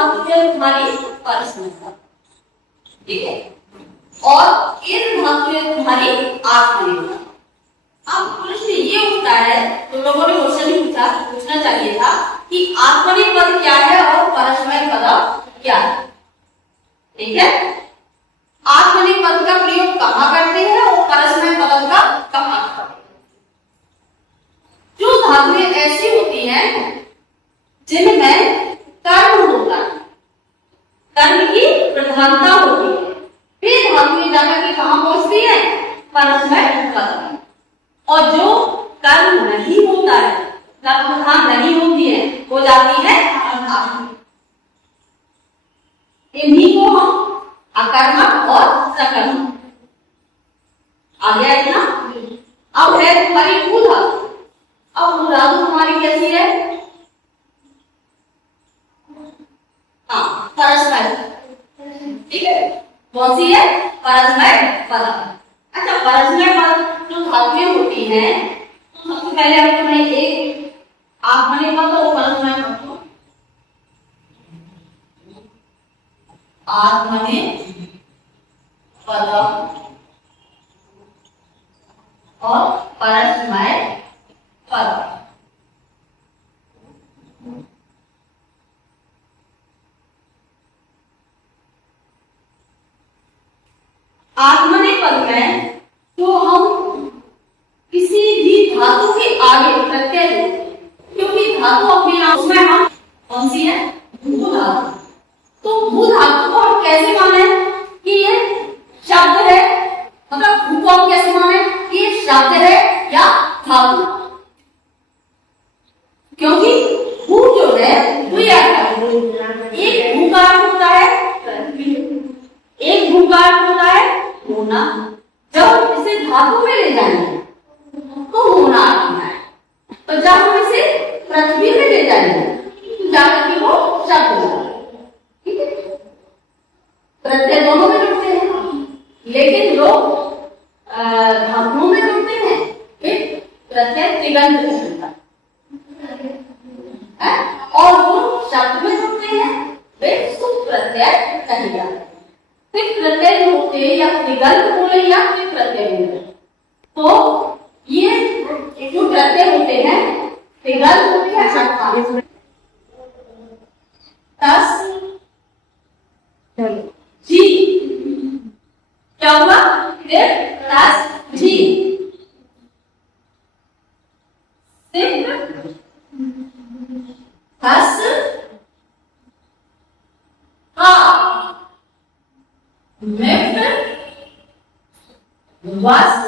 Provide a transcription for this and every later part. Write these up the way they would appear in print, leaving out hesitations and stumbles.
धातु है तुम्हारी परस्मैपद, ठीक है, और इन धातु है तुम्हारी आत्मनेपद। अब प्रश्न ये उठता है, तुम लोगों ने क्वेश्चन ही पूछना चाहिए था कि आत्मनेपद क्या है और परस्मैपद क्या है, ठीक है। आत्मनेपद का प्रयोग कहाँ करते हैं और परस्मैपद का कहाँ करते हैं। जो धातुएं ऐसी होती हैं जिनमें कर्म होता है, कर्म की प्रधानता होती है, वे धातुएं जाकर के कहां पहुंचती है, परस्मैपद में। और जो कर्म नहीं होता है, कर्म प्रधान नहीं होती है, वो जाती है अकर्मक। इन्हीं को हम अकर्मक और सकर्मक, आ गया है ना। अब है तुम्हारी भू धातु। अब भू धातु तुम्हारी कैसी है, हाँ परस्मैपद, ठीक है, कौन सी है, परस्मैपद। अच्छा, परस्मैपद जो धातुएं होती हैं, तो सबसे पहले हम तुम्हें एक आत्मनेपद और परस्मैपद को, आत्मनेपद और परस्मैपद। आत्मनेपद में तो हम किसी भी धातु के आगे प्रत्यय देते हैं, क्योंकि धातु अपने नाम उसमें हम कौन सी है, भू धातु। तो भू धातु को हम कैसे माने कि ये शब्द है, मतलब भू को हम कैसे माने कि ये शब्द है या धातु, क्योंकि भू जो है वो क्या है, एक भू का अर्थ होता है, एक भू का अर्थ होता है होना। जब इसे धातु में ले जाएंगे तो होना आता है, तो जब हम इसे पृथ्वी में ले जाएंगे तो जाकर के वो शब्द होगा, ठीक है। प्रत्यय दोनों में जुड़ते हैं, लेकिन जो धातुओं में जुड़ते हैं वे प्रत्यय त्रिगंध में जुड़ता है, और जो शब्द में जुड़ते हैं वे सुख प्रत्यय कहे जाते हैं। फिर प्रत्यय होते या त्रिगंध बोले या फिर प्रत्यय बोले, तो ये जो प्रत्यय होते हैं त्रिगंध होते हैं, तस जी, क्या हुआ, फिर तस जी, हस हा, मिट वस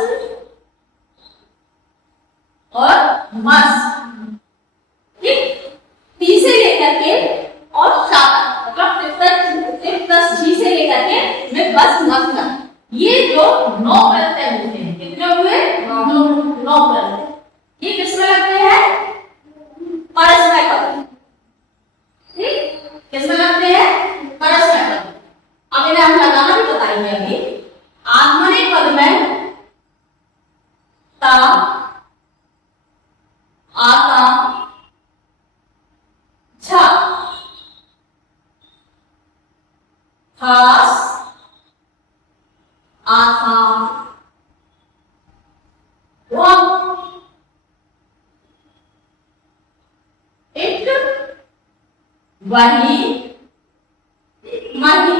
और मस, ठीक, टी से लेकर के और शाप, मतलब जी से लेकर के मैं बस मस तक, ये जो 9 प्रत्यय होते हैं, कितने हुए, 9 प्रत्यय, ये किसमें लगते हैं, परस्मैपद, ठीक, किसमें लगते हैं, परस्मैपद। अब इन्हें हम लगाना भी बताएंगे अभी। आत्मनेपद में ता, आता, झ, खास, आथा, वम, इट, वही, मही,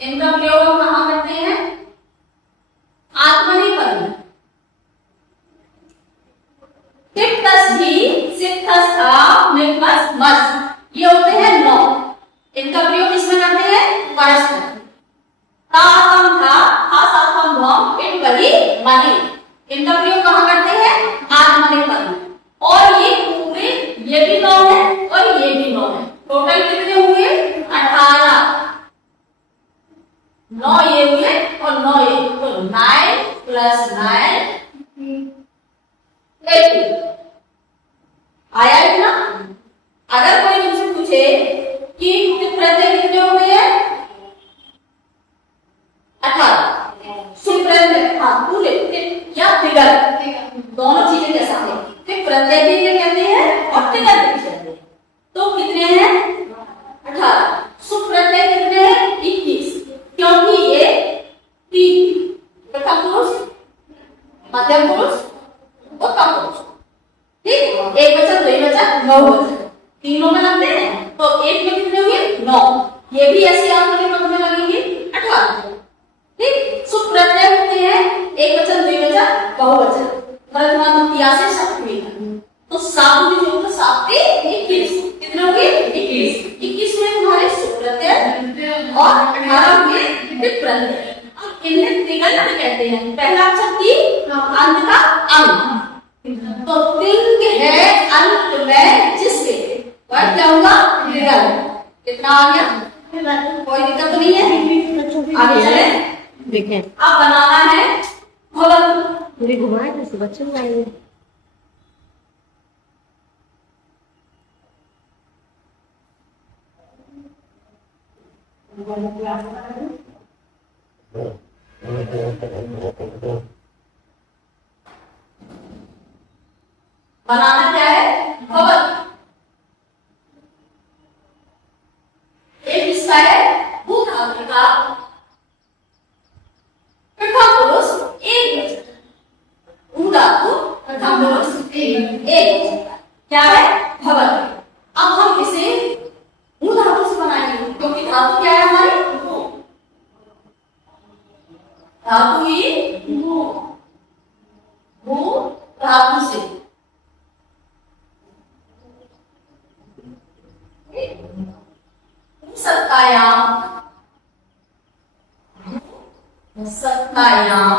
इनका प्रयोग हम कहां करते हैं, आत्मनेपद में। ये होते हैं 9, इनका प्रयोग किसमें करते हैं, परस्मैपद। ता तम था, हा सा थम वम, इट वही मही, इनका प्रयोग कहां करते हैं, आत्मनेपद में। और ये पूरे, ये भी 9 है और ये भी 9 है, टोटल कितने हुए, 18, 9 ये हुए और 9 ये, तो 9 + 9 18 आया है ना। अगर कोई तुमसे पूछे कि प्रत्यय कितने हो गए हैं, 18, सुप्रत्यय, हाँ पूरे या त्रिगंध, दोनों चीजें कैसा है, प्रत्यय भी कहते हैं और त्रिगंध भी कहते हैं, तो कितने हैं 18। सुख प्रत्यय कितने हैं 21, क्योंकि ये तीन प्रथम पुरुष, मध्यम पुरुष, उत्तम पुरुष। ठीक, एक वचन, दो वचन, बहुवचन, तीनों में लगते हैं। तो एक में कितने हुए 9, ये भी ऐसे आपके पद में लगेंगे 18। ठीक, सुख प्रत्यय होते हैं एक वचन, द्विवचन, बहुवचन, प्रथमा द्वितीया से सप्तमी तक। तो 7 भी जो 7 के 21, कितने हो गए 21। 21 में हमारे सुख प्रत्यय और 18 में विप प्रत्यय। अब इन्हें तिगंत कहते हैं। पहला अक्षर ती, अंत का अंग। तो तिंग है अंत में जिसके, वह क्या होगा तिगंत। कितना आ गया, कोई दिक्कत तो नहीं है। आगे चले, देखें अब बनाना है भवन। पूरी घुमाए तो बच्चे जाएंगे। बनाना क्या है भवन। एक इसका है भू धातु का प्रथम पुरुष एक वचन, भू धातु प्रथम पुरुष एक क्या है भवन। अब हम इसे भू धातु से बनाएंगे, क्योंकि धातु क्या है हमारी भू, धातु ही भू, भू धातु से। सत्तायाम, सत्तायाम,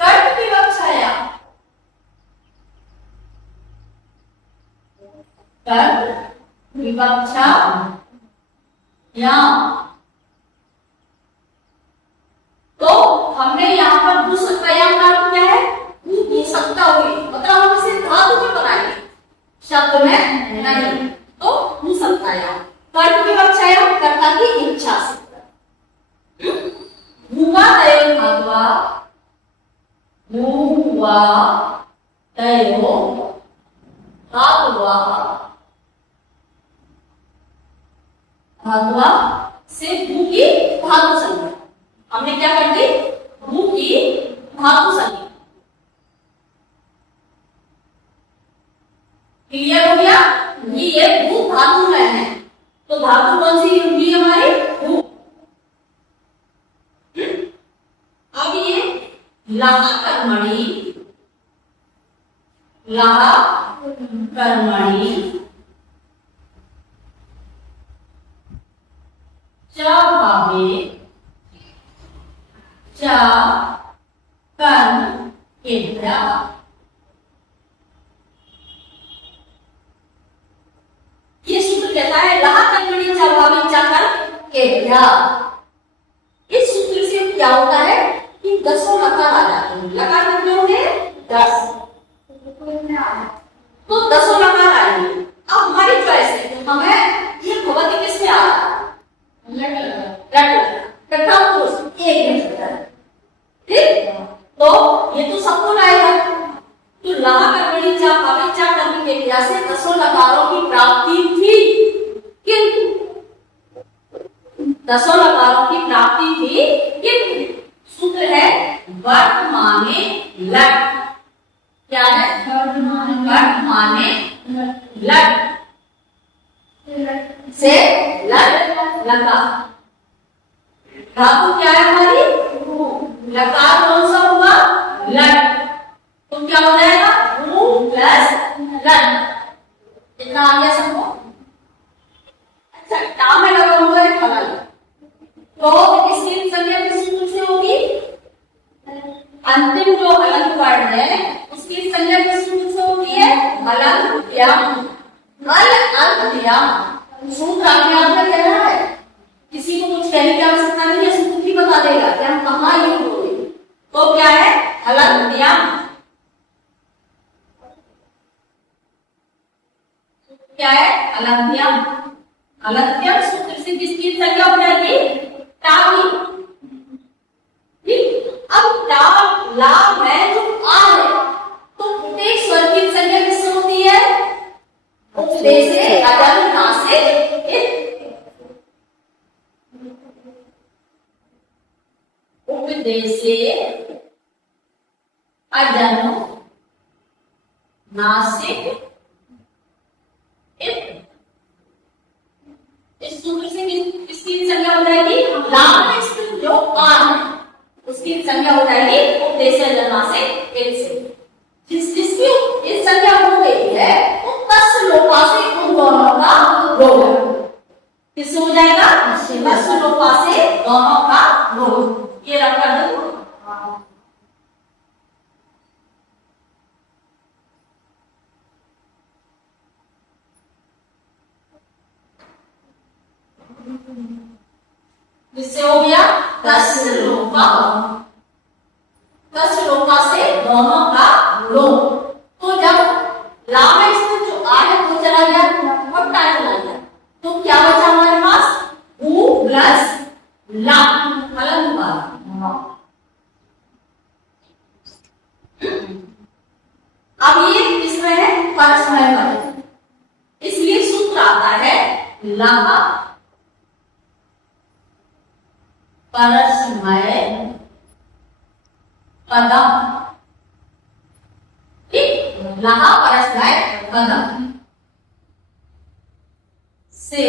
कर्म विवक्षायाम, कर्म विवक्षायाम। तो हमने यहाँ पर भू सत्तायाम का अर्थ क्या है, भू की सत्ता हुई, मतलब हम इसे धातु में बनाएंगे, शब्द में नहीं। तो भू सत्तायाम, कर्म विवक्षायाम, कर्ता की इच्छा से। भूवा तयो धातुवा, भूवा तयो धातुवा, धातुवा से भू की धातु संज्ञा। हमने क्या कर दी, भू की धातु संज्ञा। क्लियर हो गया, ये भू धातु में है। तो धातु कौन सी होगी हमारी भू। अब ये लहा कर्मणि, लहा कर्मणि च भावे च कर्म केभ्या। ये सूत्र कहता है लहा कर्मणि च भावे च कर्म केभ्या। इस सूत्र से क्या होता है कि 10 लकार आ जाते हैं। लकार कितने होंगे 10, तो 10 लकार आएंगे। अब हमारी चॉइस है, हमें ये भगवती किसमें आ रहा है, प्रथम पुरुष एक में। ठीक, तो ये तो सबको आएगा। तो लहा कर्मणि च भावे च कर्म केभ्या से 10 लकारों की प्राप्ति थी, किंतु 10 लकारों की प्राप्ति थी, किंतु सूत्र है वर्तमाने लट। क्या है, वर्तमाने लट से लट लगा। धातु क्या है हमारी, लकार कौन सा हुआ लट, तो क्या हो जाएगा भू प्लस लट। इतना आ गया सबको। अच्छा, टा में लगा हुआ है फलन, तो इसकी संज्ञा किस सूत्र से होगी, अंतिम जो हलन वर्ण है उसकी संज्ञा किस सूत्र से होती है, हलन्त्यम। हलन्त्यम सूत्र आपने आपका कह रहा है, किसी को कुछ कहने की आवश्यकता नहीं है, सूत्र ही बता देगा कि हम कहाँ यूज होंगे। तो क्या है हलन्त्यम, क्या है हलन्त्यम। हलन्त्यम सूत्र से किसकी संज्ञा हो जाएगी, टावी। ठीक, अब टा ला में जो आ है, तो प्रत्येक स्वर की संज्ञा किससे होती है, देशे अजनो नासिक इस सूत्र से किसकी संज्ञा हो जाएगी? लाम स्थित जो आ है उसकी संज्ञा हो जाएगी उपदेश नासिक इत से। जिसकी इस संज्ञा हो गई है वो तस् लोपा से उन दोनों का योग किस हो जाएगा? तस् लोपा से दोनों का योग। ये रख कर दो। जिससे हो गया तस् लोपा से दोनों का लोप। तो जब लाम स्थित जो आ है वो चला गया और टाइम चला गया तो क्या बचा हमारे पास? ऊ प्लस ला फलन हुआ। अब ये किसमें है? परस्मय पद, इसलिए सूत्र आता है ला परस्मय पदम। ठीक, लहा परस्मय पदम से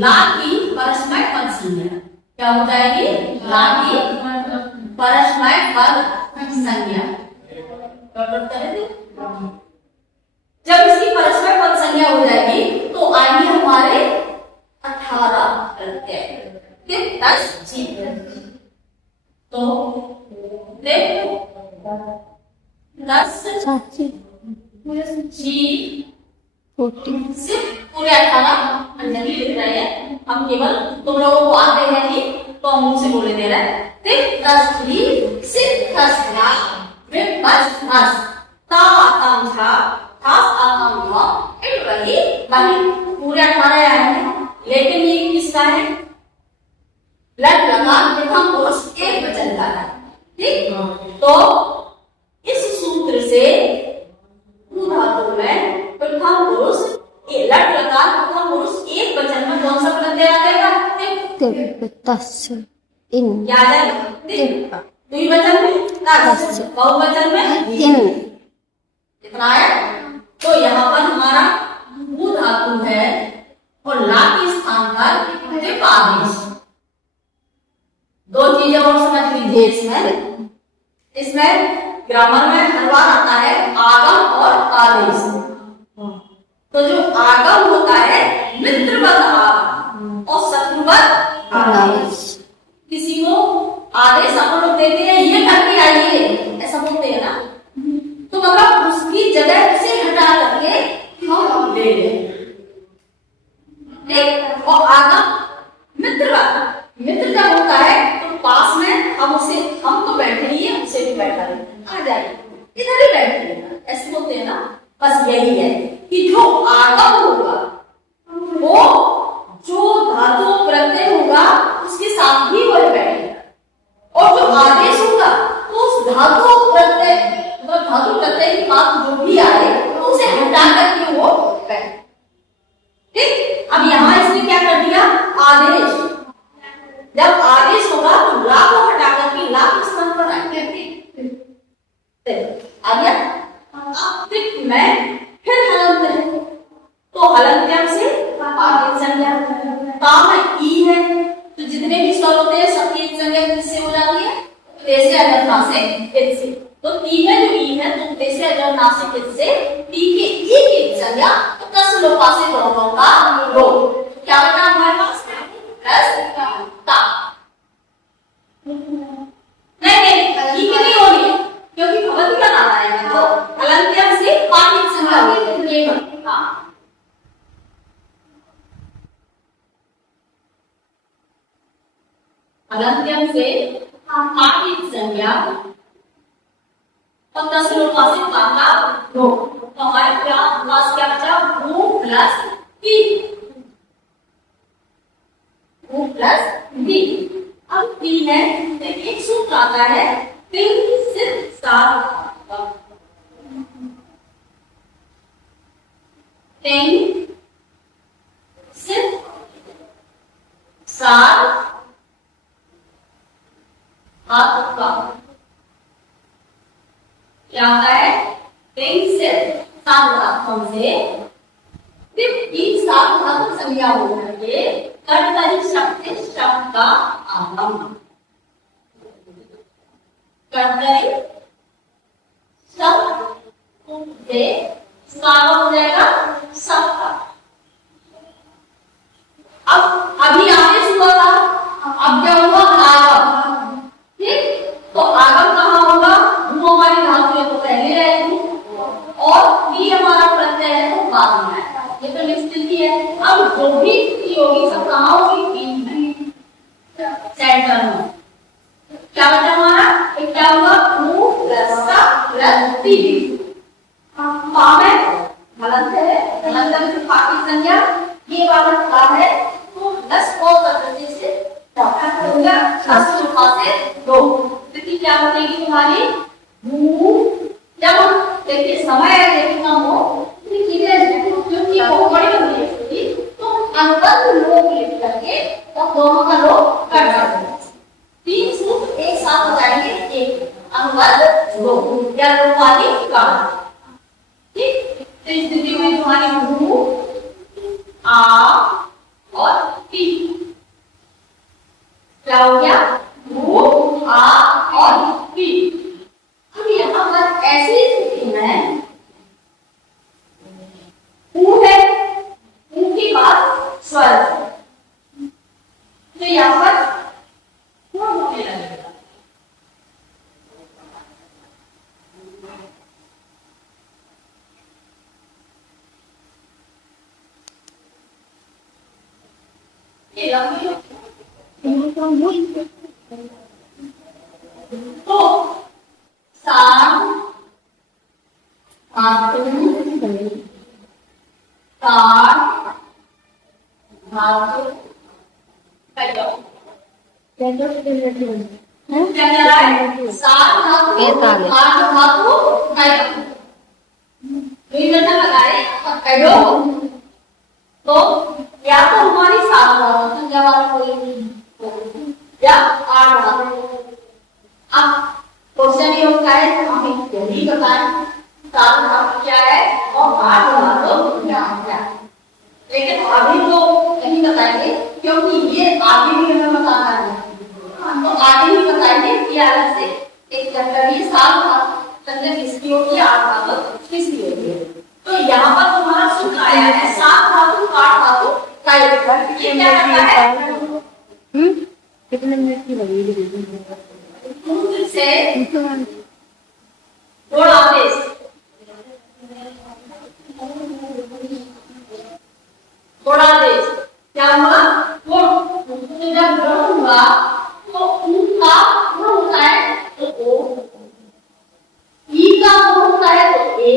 ला की परस्मय पद संज्ञा क्या हो जाएगी? ला की परस्मय पद संज्ञा। जब इसकी परस्मय पद संज्ञा हो जाएगी तो आएंगे हमारे 18 प्रत्यय 10 जी। तो देखो 10 जी 14 सिर्फ पूरे 18 अंजलि लिख रहे हैं हम, केवल तुम लोगों को आते हैं ही तो हम उनसे बोले दे रहे हैं। ठीक, 10 जी सिर्फ 10 ना फिर 10 ता आतम था थास आतम हुआ इट वही वही पूरे 18 आए हैं। लेकिन ये किसका है? लट लगान प्रथम पुरुष एक वचन का है। ठीक, तो इस सूत्र से धातु में प्रथम पुरुष लट लगान प्रथम पुरुष एक वचन में कौन सा प्रत्यय आ जाएगा? तस् इन क्या आ जाएगा? द्विवचन में तस्, बहुवचन में इन। इतना है। तो यहाँ पर हमारा भू धातु है और ला के स्थान पर विप आदेश। दो चीजें और समझ लीजिए इसमें ग्रामर में हर बार आता है आगम और आदेश। तो जो आगम होता है मित्रवत आगम और शत्रुवत आदेश। किसी को आदेश अपन लोग देते हैं ये करके आइए ऐसा बोलते हैं ना, तो मतलब उसकी जगह से हटा करके हम ले लें। ठीक, और आगम मित्र जब होता है तो पास में हम उसे हम तो बैठे ही है उसे भी बैठा रहे आ जाए इधर ही बैठे ऐसे बोलते हैं ना। बस यही है कि जो आगम होगा वो जो धातु प्रत्यय होगा उसके साथ ही वह बैठेगा और जो आदेश होगा तो उस धातु प्रत्यय की बात जो भी आए तो उसे हटा करके वो बैठे। ठीक, अब यहाँ इसने क्या कर दिया? आदेश। जब आदेश होगा तो ला को हटा करके ला के स्थान पर आ गया। फिर मैं फिर हलंत है तो हलंत्यम से आगे संज्ञा काम ई है तो जितने भी स्वर होते हैं सबकी संज्ञा किससे हो जाती है? जैसे अगर नासिक इत से। तो ती में जो ई है तो जैसे अगर नासिक इत से ती के ई की संज्ञा तो तस् लोपा से दोनों का लोप। क्या बना हमारे पास? प्लस ता। नहीं नहीं होनी है क्योंकि भगवती का नाम आएगा तो हलंत्यम से पाठित संज्ञा होगी। हाँ, हलंत्यम से पाठित संज्ञा और तस् लोपा से का लोप। तो हमारे पास क्या बचा? भू प्लस पी, भू प्लस डी। अब पी है तो एक सूत्र आता है तिल सिद्ध सार। तिल सिद्ध सार आपका क्या होता है पेंसिल सार्वधातुकों से फिर इन सार्वधातुक संज्ञा होकर के कर्तरी शब्द शब्द का आगम कर्तरी शब्द से सार्वधातुक हो जाएगा शब्द का। अब अभी आगे हुआ था, अब क्या होगा आगम। ठीक, तो आगम कहाँ होगा, वो हमारी धातु है तो पहले आएगी और भी हमारा प्रत्यय है तो बाद में आएगा। ये तो निश्चित ही है। अब जो भी स्थिति होगी सब कहाँ होगी, सेंटर में। क्या बचा हमारा, क्या होगा मु प्लस का प्लस टी गलत है, गलत बाकी संज्ञा ये वाला क्या है तो 10 को करने से क्या होगा 10 से 2 स्थिति क्या बनेगी तुम्हारी मु। जब देखिए समय है देखना हो क्योंकि बहुत बड़ी होती है तो अनुबंध लोग लिख करके और दोनों का लोग कर सकते 3 सूत्र एक साथ हो जाएंगे, एक अनुबंध लोग या लोग वाली कारण। ठीक, तो इस स्थिति में तुम्हारी मु आ और पी क्या हो गया मु आ और पी। अब यहाँ पर ऐसी स्थिति में ऊ है, ऊ के बाद स्वर है तो यहाँ पर क्या होने लगेगा, ये लंबी तो साम धातु कार धातु कयो क्या कह रहा है साम धातु कार धातु कयो ये मतलब लगाए कयो तो या तो हमारी सात धातु संज्ञा वाला कोई या आठ धातु। अब क्वेश्चन ये होता है हमें जल्दी बताएं सात धातु क्या है और आठ धातु क्या है, लेकिन अभी तो नहीं बताएंगे क्योंकि ये आगे भी हमें बताना है तो आगे भी बताएंगे कि अलग से एक चैप्टर ये सात धातु संज्ञा किसकी होती है, आठ धातु किसकी होती है। तो यहाँ पर तुम्हारा सूत्र आया है सात धातु आठ धातु का ये क्या करता है कितने मिनट की लगेगी सूत्र से जोड़ा आदेश जोड़ा आदेश क्या हुआ वो जब ग्रहण हुआ तो उनका गुण होता है तो ओ ई का गुण होता है तो ए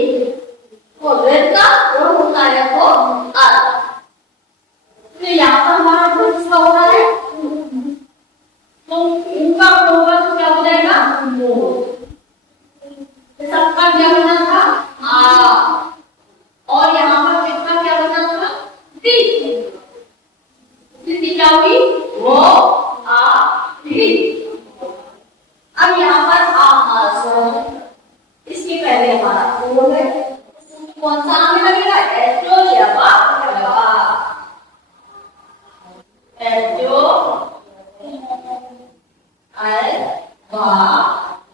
और रेड का गुण होता है तो आर। तो यहाँ पर हमारा गुण किसका हो रहा है तो उनका होगा तो क्या हो जाएगा मो, सबका क्या बना था आ और यहाँ पर किसका क्या बना था टी, स्थिति क्या हुई वो आ टी। अब यहाँ पर आ इसके पहले हमारा ओ है कौन सा आने लगेगा एचो या बा एचो अल बा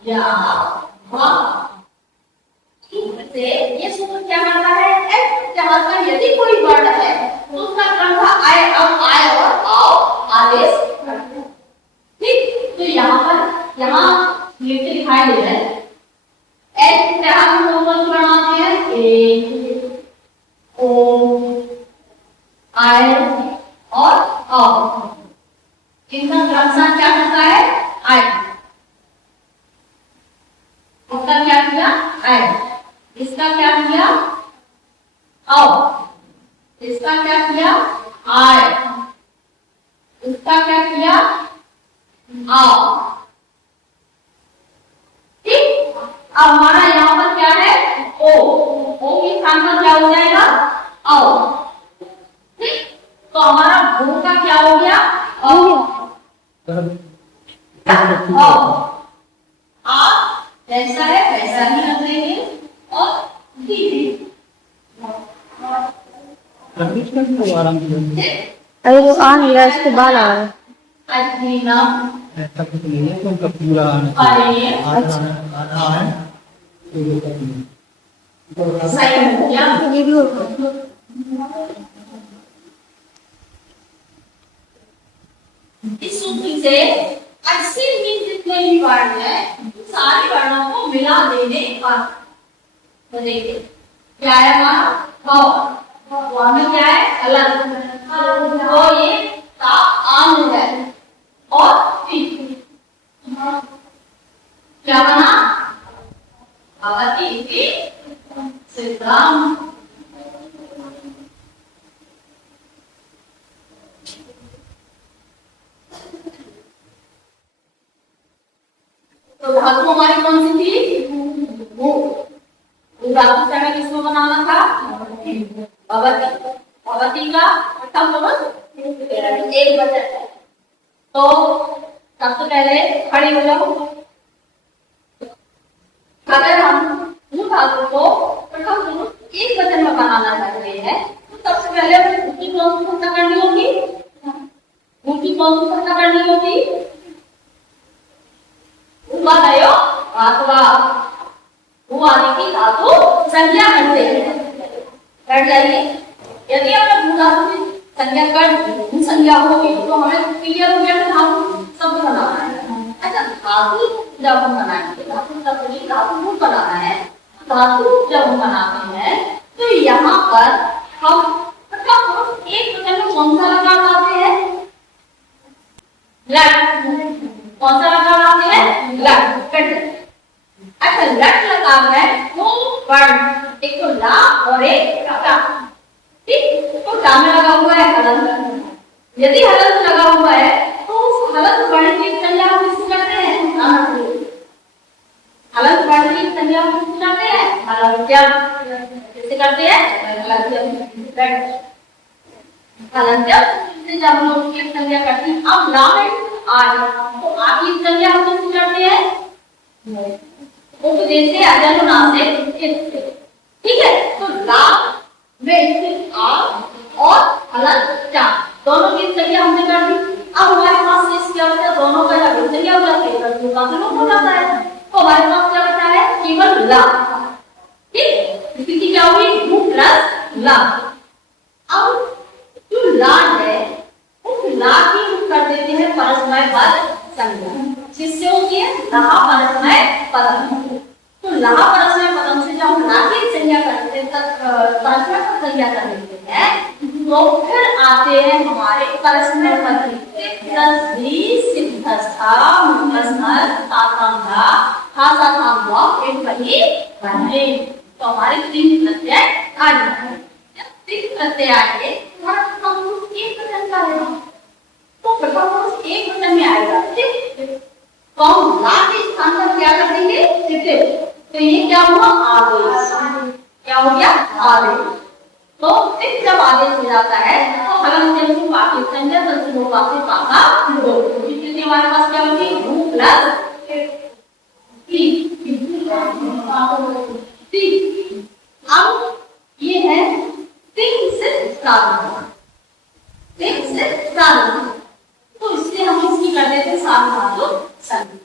या बा से ये सूत्र क्या करता है एच जहां पर यदि कोई वर्ण है तो उसका क्रम था आए अब आए और आओ आदेश करते हैं। ठीक, तो यहाँ पर यहाँ लिखते दिखाई दे रहा है एच से हम दोनों बनाते हैं ए ओ आई और आओ, इनका क्रमशः क्या करता है आई, इसका क्या किया आई, इसका क्या किया आओ, इसका क्या किया आए, इसका क्या किया आओ। ठीक, अब हमारा यहाँ पर क्या है ओ के स्थान पर क्या हो जाएगा आओ। ठीक, तो हमारा भू का क्या हो गया आओ। ऐसा ही रख देंगे और दी आराम से अरे वो आ नहीं रहा, इसके बाल आ रहा है। अधीना ऐसा कुछ नहीं है, उनका पूरा पानी आधा है। सही हो गया। ये भी होगा। इस सूत्र से 80 में जितने भी वर्ण है सारे वर्णों को मिला देने पर तो देखिए क्या है हमारा में क्या है अलग तो ये का आम है और क्या बना भगवती की सिद्धांत तो धातु हमारी कौन सी थी वो धातु से हमें किसको बनाना था भगवती भगवती का प्रथम पुरुष एक वचन है तो सबसे पहले खड़ी हो जाओ अगर हम उन धातु को प्रथम पुरुष एक वचन में बनाना चाहते हैं तो सबसे पहले हमें ऊंची कौन सी संख्या करनी होगी ऊंची कौन सी संख्या करनी होगी बतायो अथवा वो आने की धातु संज्ञा करते हैं कर जाइए यदि हमें भू धातु की संज्ञा कर संज्ञा होगी तो हमें क्लियर हो गया धातु शब्द बनाना है। अच्छा धातु जब हम बनाएंगे धातु शब्द की धातु रूप बनाना है धातु जब हम बनाते हैं तो यहाँ पर हम एक वचन में कौन सा लगा लाते हैं लट कौन सा लगा लाते हैं लट अच्छा लट लगा है वो वर्ण एक तो ला और एक टा ठीक तो टा में लगा हुआ है हलंत यदि हलंत लगा हुआ है तो उस हलंत वर्ण की संज्ञा हम किसको करते हैं हलंत वर्ण की संज्ञा हम किसको करते हैं हलंत्यम किससे करते हैं हलंत्यम हलंत्यम से जब हम लोग की संज्ञा करते हैं अब ला में आज तो आप की संज्ञा हम किसको करते हैं उपदेश से अजन्म नाम से ठीक है तो ला में स्थित आ और हलंत चा दोनों की संज्ञा हमने कर दी अब हमारे पास शेष क्या बचा दोनों का जब संज्ञा हो जाती है तो का लोग हो जाता है तो हमारे पास क्या बचा है केवल ला ठीक स्थिति क्या हुई भू प्लस ला अब जो ला है उस ला की हम कर देते हैं परस्मय पद संज्ञा जिससे होती है लहा परस्मय पदम तो लहा परस्मय पदम से जब हम ला की संज्ञा करते हैं परस्मय पद संज्ञा कर देते हैं तो फिर आते हैं हमारे परस्मय पद तस्दी सिद्धस्था मुखस्मर तातांधा हासातांधा एक वही बने तो हमारे तीन प्रत्यय आ जाते हैं जब तीन प्रत्यय आएंगे तो हम एक वचन का है तो प्रथम पुरुष एक वचन में आएगा ठीक तो हम ला के स्थान पर क्या कर देंगे सिद्धे तो ये क्या हुआ आदेश क्या हो गया आदेश तो सिद्ध जब आदेश हो जाता है तो हलंत्यम से वाक्य संज्ञा तत्व वाक्य पाका दो इसलिए हमारे पास क्या होगी भू प्लस ती अब ये है तीन से साधन तीन से साधन तो इसलिए हम इसकी कर देते हैं साधातु संज्ञा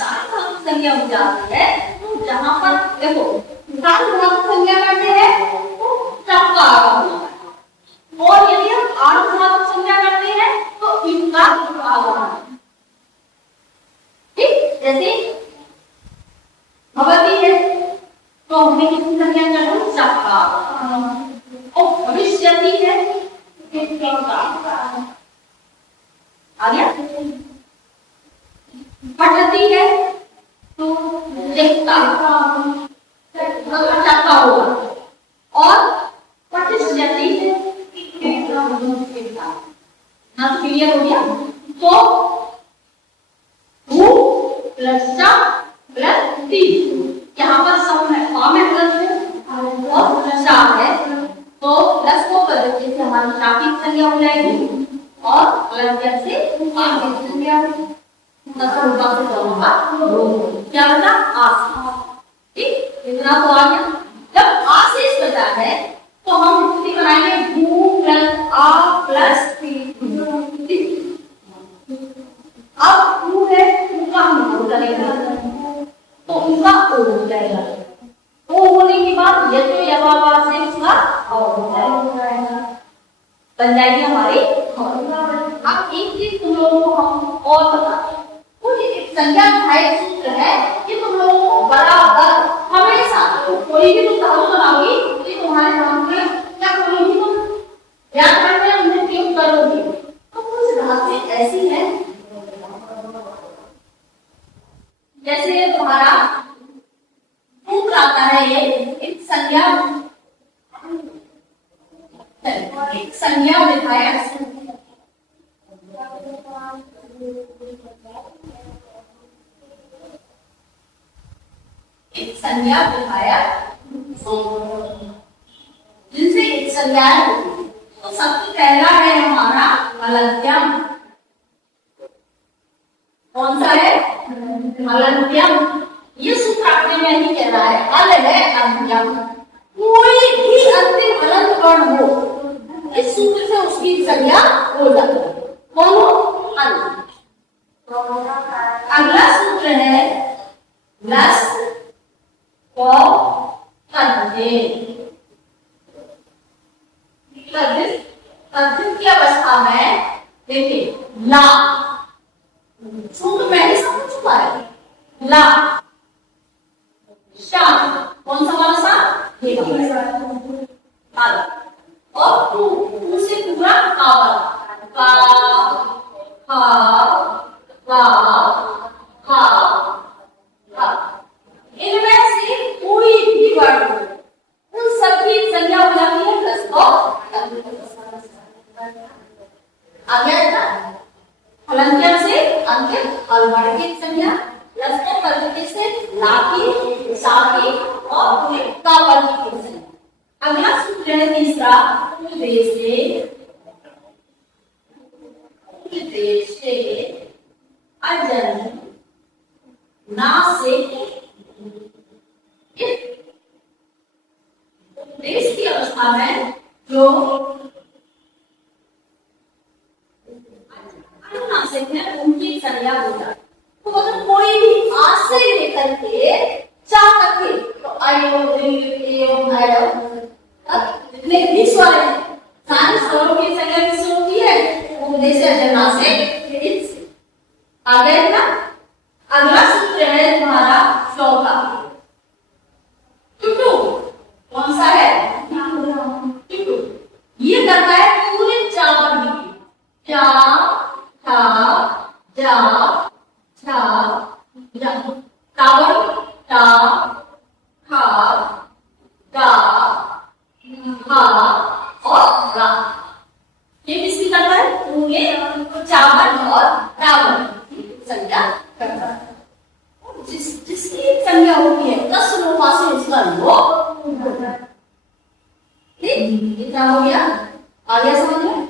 साधातु संज्ञा हो जाती है तो जहां पर देखो साधातु संज्ञा करते हैं तो टप का आगम होता है और यदि हम आर्धधातु संज्ञा करते हैं तो इनका आगम होता है ठीक जैसे भगवती है तो हमने किसकी संज्ञा कर दी सबका और भविष्यति है आ गया पठती है तो लिखता का होगा और पठिष्यति ना तो क्लियर हो गया तो भू प्लस चा प्लस ती यहाँ पर सम है फॉर्म है प्लस है और शा है तो प्लस को बदलने से हमारी शा की संज्ञा हो जाएगी और अलंत्यम से आगे संज्ञा तथा रूपा से दोनों का क्या बचा आस इतना तो आ गया। जब आ से इस बचा है तो हम विभक्ति बनाएंगे भू प्लस आ प्लस ती। अब भू है, भू का हम बोल करेंगे तो उनका ओ हो जाएगा। ओ होने के बाद ये तो यवा से उसका और हो जाएगा, बन जाएगी हमारी। अब एक चीज तुम लोगों को हम और बताते हैं, वो संख्या विधायक सूत्र है कि तुम लोगों को बराबर हमेशा कोई भी तुम धातु बनाओगी कि तुम्हारे नाम में क्या करोगी, तुम व्याकरण में उन्हें प्रयोग करोगी तो कुछ धातुएं ऐसी हैं जैसे तुम्हारा सूत्र आता है, ये एक संज्ञा विधायक सूत्र। एक संज्ञा विधायक जिनसे एक संज्ञा है तो सबसे पहला है हमारा हलन्त्यम। कौन सा है? हलन्त्यम। ये सूत्र आपने में ही कह रहा है, हल है अंत्यम। कोई भी अंतिम हलंत वर्ण हो इस सूत्र से उसकी संज्ञा हो जाती है। कौन हो? हल। अगला सूत्र है लस को तद्धित की अवस्था में देखिए ला सूत्र पहले समझ चुका है, ला शाम कौन सा वाला सा और तू से पूरा कावल का इनमें से कोई भी वर्ड उन सभी संज्ञा हो जाती है प्लस को आ गया था। हलन्त्यम से अंकित अलवर्ग की संज्ञा प्लस को करके से ला की सा की और फिर का वर्ग की संज्ञा। अगला सूत्र है तीसरा उद्देश्य अजन ना से देश की अवस्था में जो अनुनासिक है उनकी संज्ञा हो जाती। तो अगर कोई भी आ से लेकर के चा तक के तो आयो जितने भी स्वर हैं सारे स्वरों की संज्ञा किससे होती है? उद्देश्य अजन्ना से आ गया ना। अगला सूत्र है तुम्हारा चौथा टुटू। कौन सा है? टुटू। ये करता है पूरे चावल की चा था जा छा जा चावल टा खा गा हा और रा। ये किसकी करता है? पूरे चावल और रावण संज्ञा करता है। जिसकी संज्ञा होती है 10 लोगों से उसका लोग ठीक, इतना हो गया। आ गया समझ में?